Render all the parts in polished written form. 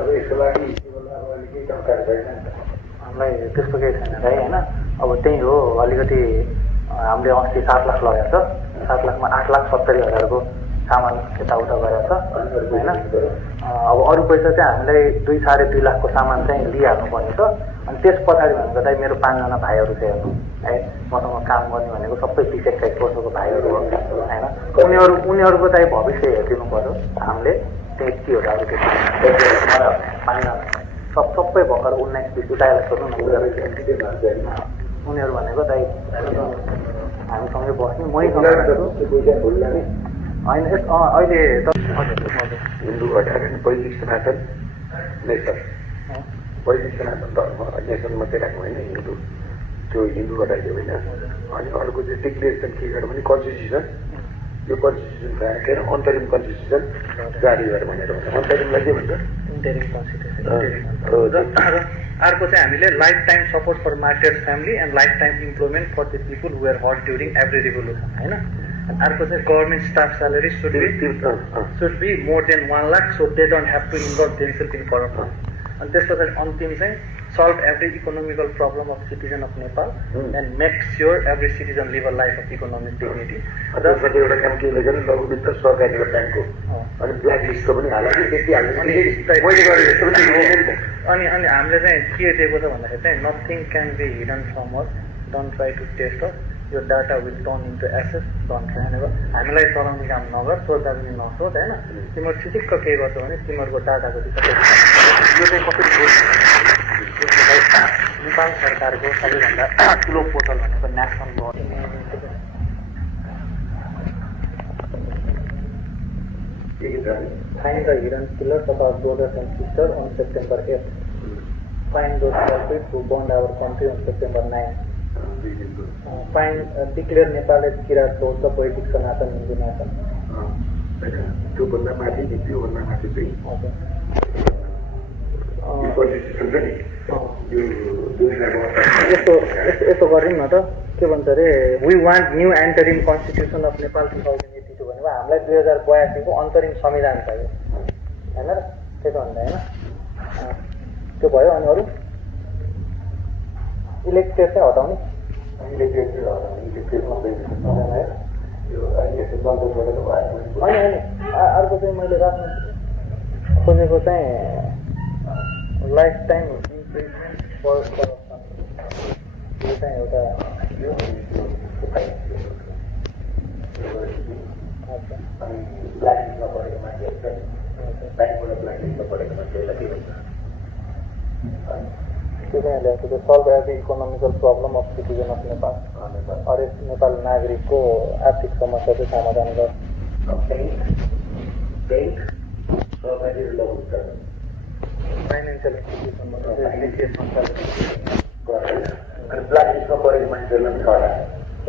अब यसको लागि अब अलिकति जानकारी छैन नि त हामीलाई त्यस्तो केही छैन भाइ होइन। अब त्यही हो अलिकति हामीले अस्ति 7 लाख लगाएको छ, 7 लाखमा 8,70,000को सामान यताउता गरेको छ होइन। अब अरू पैसा चाहिँ हामीलाई 2-2.5 लाखको सामान चाहिँ लिइहाल्नु पर्ने छ। अनि त्यस पछाडि भनेको चाहिँ मेरो 5 जना भाइहरू छ हेर्नु है, मसँग काम गर्ने भनेको सबै 20-21 वर्षको भाइहरू हो होइन। उनीहरूको चाहिँ भविष्य हेरिदिनु पर्यो हामीले। 30,000 रुपियाँ 5 जना सबै भर्खर 19-20 उचाइलाई सोध्नु न उनीहरू भनेको चाहिँ हामीसँगै बस्ने मैसँग होइन। अहिले हिन्दू घटाएर वैदिक सनातन नेसन, वैदिक सनातन धर्म नेसन मात्रै राख्नु होइन, हिन्दू त्यो हिन्दू घटाइदियो होइन। अनि अर्को चाहिँ डिक्लेरेसन के गर्यो भने कन्स्टिट्युसन, यो कन्स्टिट्युसन राखेर अन्तरिम कन्स्टिट्युसन जारी गरेर भनेर भन्छ। अन्तरिमलाई के भन्छ? Interim constitution. अर्को चाहिँ हामीले life time support for martyrs family and life time employment for the people who are hurt during every revolution होइन। अर्को चाहिँ government staff salary should be more than 1 lakh so they don't have to involve themselves in corruption. अनि त्यस पछाडि अन्तिम चाहिँ solve every economical problem of citizen of Nepal and make sure every citizen live a life of economic dignity. र एउटा काम के लेखेर लघु वित्त सहकारी ब्याङ्कको अनि ब्ल्याक लिस्टको पनि हालाकि त्यति अनि हामीले चाहिँ के दिएको छ भन्दाखेरि चाहिँ nothing can be hidden from us, don't try to test us, यो data will turn into ashes don't भनेको हामीलाई चलाउने काम नगर, सोध्दा पनि नसोध होइन। तिमीहरू ठिक्क के गर्छौ भने तिमीहरूको डाटाको यो चाहिँ कसरी नेपाल सरकारको सबैभन्दा ठुलो पोर्टल भनेको national laws. Find the hidden killers of our brothers and sisters on September 8th. Find those culprits who burned our country on September 9th. Declare Nepal as Kirat बौद्ध पोइटिक सनातन हिन्दू नेसन। त्योभन्दा माथि त्योभन्दा माथि चाहिँ यस्तो गरौँ न त, के भन्छ अरे we want new interim constitution of Nepal 2082 भनेको हामीलाई 2082 को अन्तरिम संविधान चाहियो होइन र, त्यही त भन्दा होइन त्यो भयो। अनि अरू इलेक्टेड चाहिँ हटाउने, अनि अर्को चाहिँ मैले राख्नु खोजेको चाहिँ लाइफ टाइम इम्प्रिजमेन्ट फर करप्सन। यो चाहिँ एउटा solve every economical problem of citizen of Nepal, हरेक नेपाल नागरिकको आर्थिक समस्या चाहिँ समाधान गर्छ। फाइनेन्सियल इन्स्टिट्युसनमा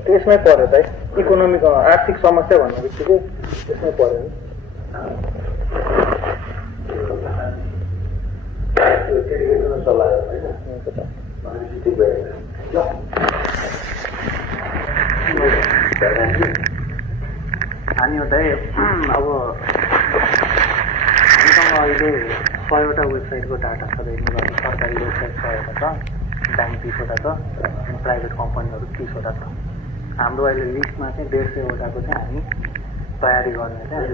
त्यसमै पऱ्यो त इकोनोमिक आर्थिक समस्या भन्ने बित्तिकै त्यसमै पऱ्यो नि। हामी चाहिँ अब हामीसँग अहिले 100वटा वेबसाइटको डाटा छ, सरकारी वेबसाइट 100वटा छ, ब्याङ्क 30वटा छ, अनि प्राइभेट कम्पनीहरू 30वटा छ। हाम्रो अहिले लिस्टमा चाहिँ 150वटाको चाहिँ हामी तयारी गर्ने चाहिँ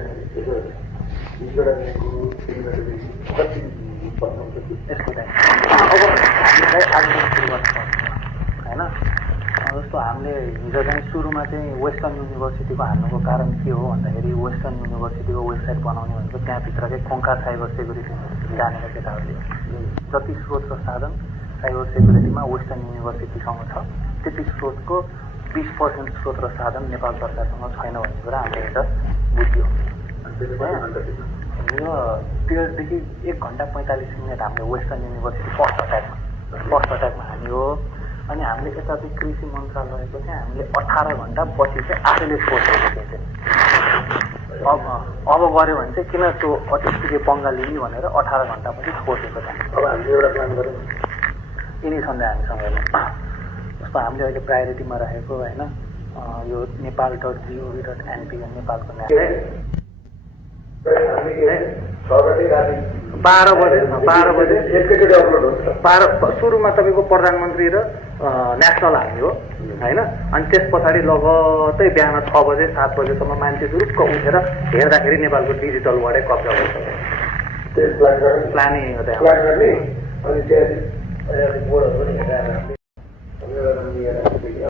यसको चाहिँ अब हामीलाई आवेदन सुरु गर्नुपर्छ होइन। जस्तो हामीले हिजो चाहिँ सुरुमा चाहिँ वेस्टर्न युनिभर्सिटीको हाल्नुको कारण के हो भन्दाखेरि वेस्टर्न युनिभर्सिटीको वेबसाइट बनाउने भनेको त्यहाँभित्रकै खोङ्खा साइबर सेक्युरिटी जानेका केटाहरूले जति स्रोत र साधन साइबर सेक्युरिटीमा वेस्टर्न युनिभर्सिटीसँग छ त्यति स्रोतको 20% स्रोत र साधन नेपाल सरकारसँग छैन भन्ने कुरा हामीले हिजो बुझ्यो। यो त्यसदेखि 1 घन्टा 45 मिनट हामीले वेस्टर्न युनिभर्सिटी फर्स्ट अट्याकमा हान्यो। अनि हामीले यता चाहिँ कृषि मन्त्रालयको चाहिँ हामीले 18 घन्टा पछि चाहिँ आफैले सोचेको थियौँ। अब गऱ्यो भने चाहिँ किन त्यो अतिथिकै पंगा लिने भनेर 18 घन्टा पछि सोचेको छ। अब हामीले एउटा प्लान गरौँ यिनी छन् हामीसँग जस्तो हामीले अहिले प्रायोरिटीमा राखेको होइन यो नेपाल.gov.np नेपालको 12 बजे एकैचोटि अपलोड हुन्छ। सुरुमा तपाईँको प्रधानमन्त्री र नेसनल आर्मी हो होइन, अनि त्यस पछाडि लगत्तै बिहान 6 बजे 7 बजेसम्म मान्छे जुरुक्क उठेर हेर्दाखेरि नेपालको डिजिटल वर्ल्डै कब्जा भइसक्यो। प्लानिङ गर्ने अनि त्यहाँ बोर्डहरू पनि हेरेर